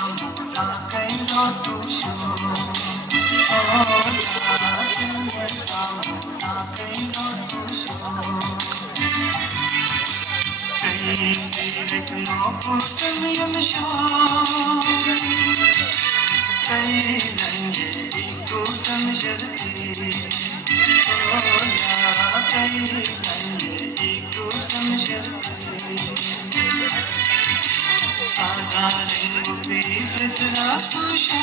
samula kairo tu shu sola sunye samula kairo tu shu kai direk no kusam yam shu kai lange kusam jarti sola kai lange kusam jarti sada rang pe fitra susha